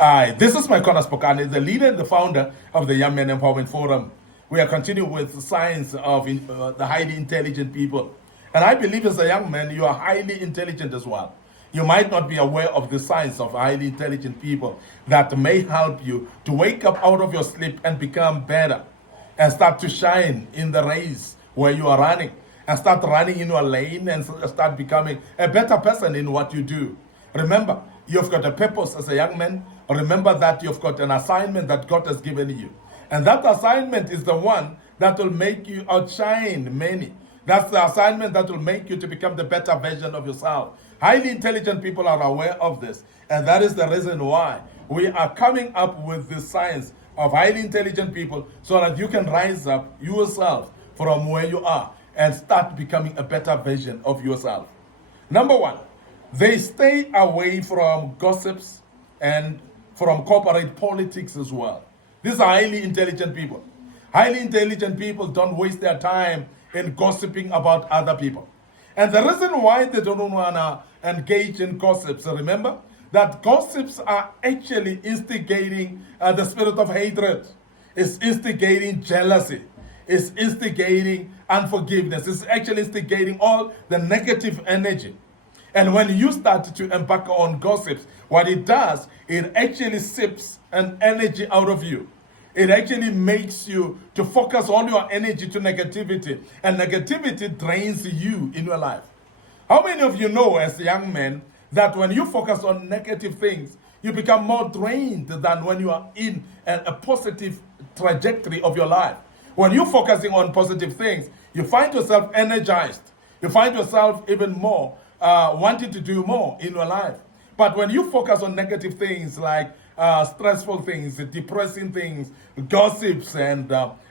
Hi, this is Micornus Phokane, the leader and the founder of the Young Men Empowerment Forum. We are continuing with the science of the highly intelligent people. And I believe as a young man, you are highly intelligent as well. You might not be aware of the science of highly intelligent people that may help you to wake up out of your sleep and become better and start to shine in the race where you are running and start running in your lane and start becoming a better person in what you do. Remember, you've got a purpose as a young man. Remember that you've got an assignment that God has given you. And that assignment is the one that will make you outshine many. That's the assignment that will make you to become the better version of yourself. Highly intelligent people are aware of this. And that is the reason why we are coming up with this science of highly intelligent people so that you can rise up yourself from where you are and start becoming a better version of yourself. Number one, they stay away from gossips and from corporate politics as well. These are highly intelligent people. Highly intelligent people don't waste their time in gossiping about other people. And the reason why they don't want to engage in gossips, remember that gossips are actually instigating the spirit of hatred. It's instigating jealousy. It's instigating unforgiveness. It's actually instigating all the negative energy. And when you start to embark on gossips, what it does, it actually sips an energy out of you. It actually makes you to focus all your energy to negativity. And negativity drains you in your life. How many of you know as young men that when you focus on negative things, you become more drained than when you are in a positive trajectory of your life? When you're focusing on positive things, you find yourself energized. You find yourself even more wanting to do more in your life. But when you focus on negative things like stressful things, depressing things, gossips and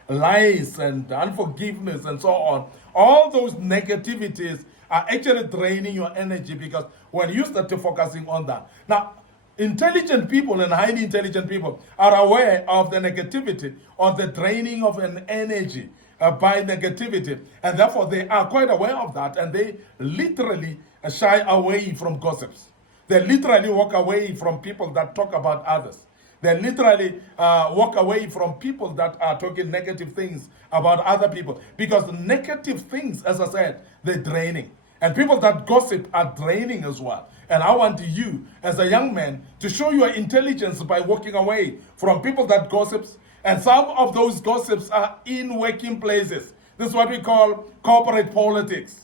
lies and unforgiveness and so on, all those negativities are actually draining your energy because when you start to focusing on that. Now, intelligent people and highly intelligent people are aware of the negativity or the draining of an energy by negativity, and therefore they are quite aware of that, and they literally shy away from gossips. They literally walk away from people that talk about others. They literally walk away from people that are talking negative things about other people, because negative things, as I said, they're draining. And people that gossip are draining as well. And I want you, as a young man, to show your intelligence by walking away from people that gossips. And some of those gossips are in working places. This is what we call corporate politics.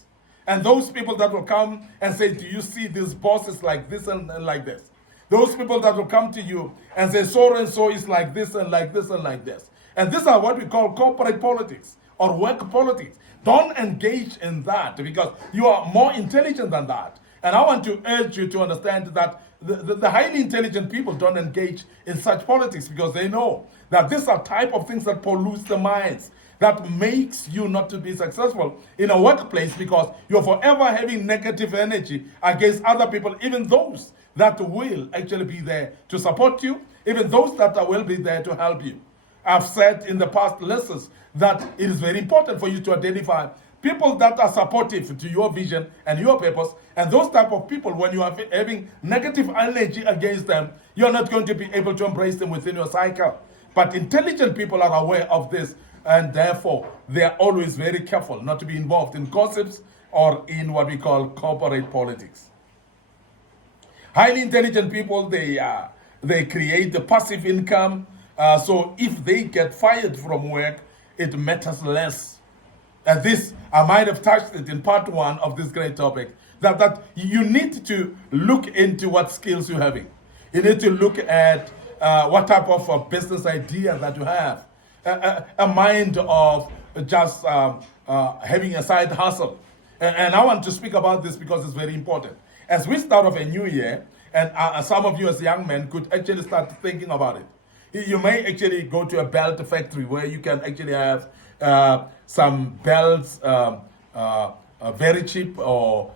And those people that will come and say, do you see these bosses like this and like this? Those people that will come to you and say, so and so is like this and like this and like this. And these are what we call corporate politics or work politics. Don't engage in that because you are more intelligent than that. And I want to urge you to understand that the highly intelligent people don't engage in such politics because they know that these are type of things that pollute the minds, that makes you not to be successful in a workplace because you're forever having negative energy against other people, even those that will actually be there to support you, even those that will be there to help you. I've said in the past lessons that it is very important for you to identify people that are supportive to your vision and your purpose, and those type of people, when you are having negative energy against them, you're not going to be able to embrace them within your cycle. But intelligent people are aware of this, and therefore they are always very careful not to be involved in gossips or in what we call corporate politics. Highly intelligent people, they create the passive income. So if they get fired from work, it matters less. And this, I might have touched it in part one of this great topic, that you need to look into what skills you're having. You need to look at what type of business idea that you have. A mind of just having a side hustle. And I want to speak about this because it's very important. As we start off a new year, and some of you as young men could actually start thinking about it. You may actually go to a belt factory where you can actually have some belts very cheap or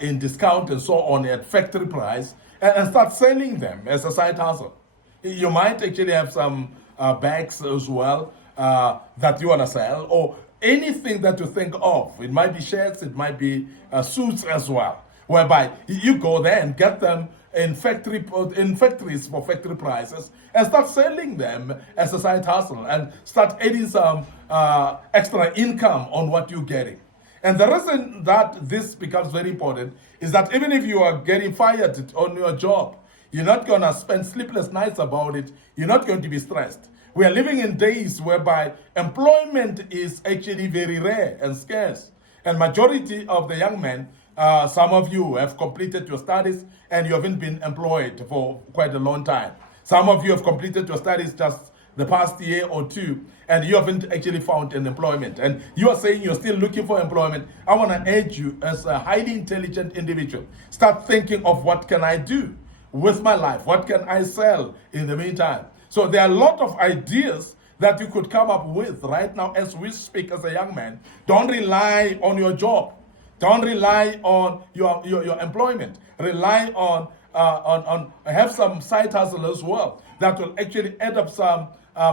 in discount and so on at factory price and start selling them as a side hustle. You might actually have some bags as well that you want to sell, or anything that you think of. It might be shirts, it might be suits as well, whereby you go there and get them in factories for factory prices and start selling them as a side hustle and start adding some extra income on what you're getting. And the reason that this becomes very important is that even if you are getting fired on your job, you're not going to spend sleepless nights about it. You're not going to be stressed. We are living in days whereby employment is actually very rare and scarce. And majority of the young men, some of you have completed your studies and you haven't been employed for quite a long time. Some of you have completed your studies just the past year or two, and you haven't actually found an employment. And you are saying you're still looking for employment. I want to urge you as a highly intelligent individual, start thinking of what can I do with my life? What can I sell in the meantime? So there are a lot of ideas that you could come up with right now as we speak as a young man. Don't rely on your job. Don't rely on your employment. Rely on have some side hustle as well that will actually add up some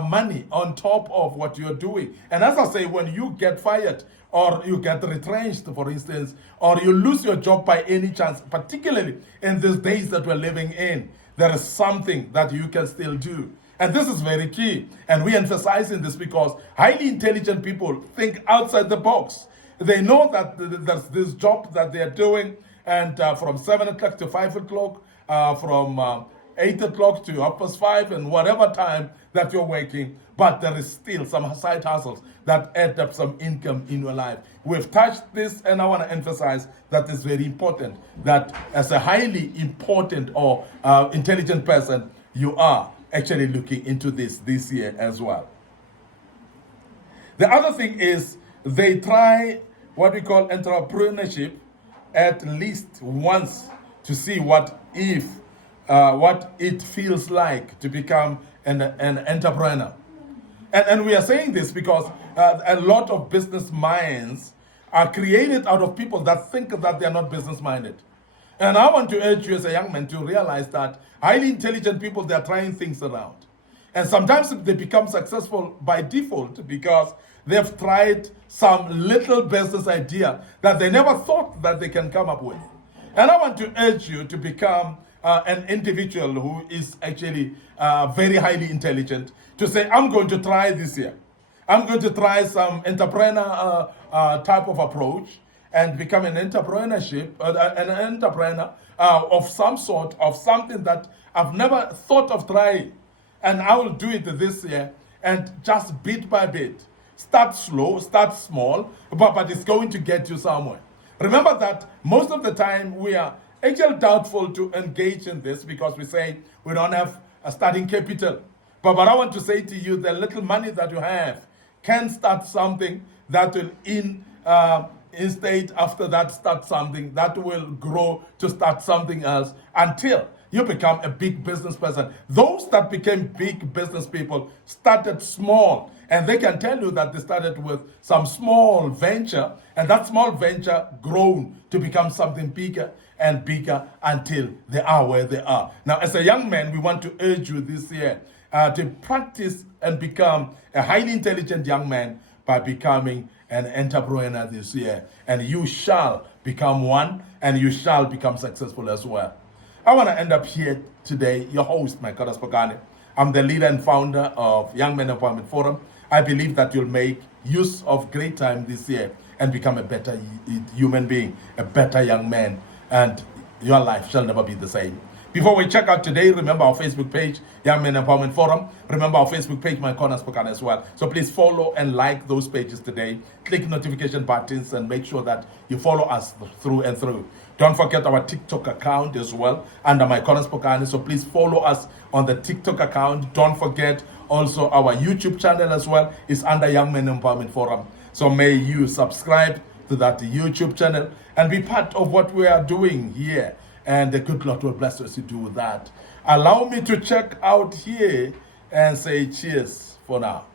money on top of what you're doing. And as I say, when you get fired or you get retrenched, for instance, or you lose your job by any chance, particularly in these days that we're living in, there is something that you can still do. And this is very key. And we're emphasizing this because highly intelligent people think outside the box. They know that there's this job that they're doing, and from 7 o'clock to 5 o'clock, from 8 o'clock to 5:30, and whatever time that you're working, but there is still some side hustles that add up some income in your life. We've touched this, and I want to emphasize that it's very important that as a highly important or intelligent person, you are actually looking into this year as well. The other thing is they try what we call entrepreneurship at least once to see what it feels like to become an entrepreneur. And we are saying this because a lot of business minds are created out of people that think that they are not business minded. And I want to urge you as a young man to realize that highly intelligent people, they are trying things around. And sometimes they become successful by default because they've tried some little business idea that they never thought that they can come up with. And I want to urge you to become an individual who is actually very highly intelligent, to say, I'm going to try this year. I'm going to try some entrepreneur type of approach and become an entrepreneur of some sort, of something that I've never thought of trying. And I will do it this year, and just bit by bit. Start slow, start small, but it's going to get you somewhere. Remember that most of the time we are actually doubtful to engage in this because we say we don't have a starting capital. But I want to say to you, the little money that you have can start something that will instead after that start something that will grow to start something else until you become a big business person. Those that became big business people started small, and they can tell you that they started with some small venture, and that small venture grown to become something bigger and bigger until they are where they are. Now, as a young man, we want to urge you this year to practice and become a highly intelligent young man by becoming an entrepreneur this year. And you shall become one, and you shall become successful as well. I want to end up here today, your host, Micornus Phokane. I'm the leader and founder of Young Men Empowerment Forum. I believe that you'll make use of great time this year and become a better human being, a better young man, and your life shall never be the same. Before we check out today, remember our Facebook page, Young Men Empowerment Forum. Remember our Facebook page, Micornus Phokane as well. So please follow and like those pages today. Click notification buttons and make sure that you follow us through and through. Don't forget our TikTok account as well, under Micornus Phokane. So please follow us on the TikTok account. Don't forget also our YouTube channel as well is under Young Men Empowerment Forum. So may you subscribe to that YouTube channel and be part of what we are doing here. And the good Lord will bless us to do that. Allow me to check out here and say cheers for now.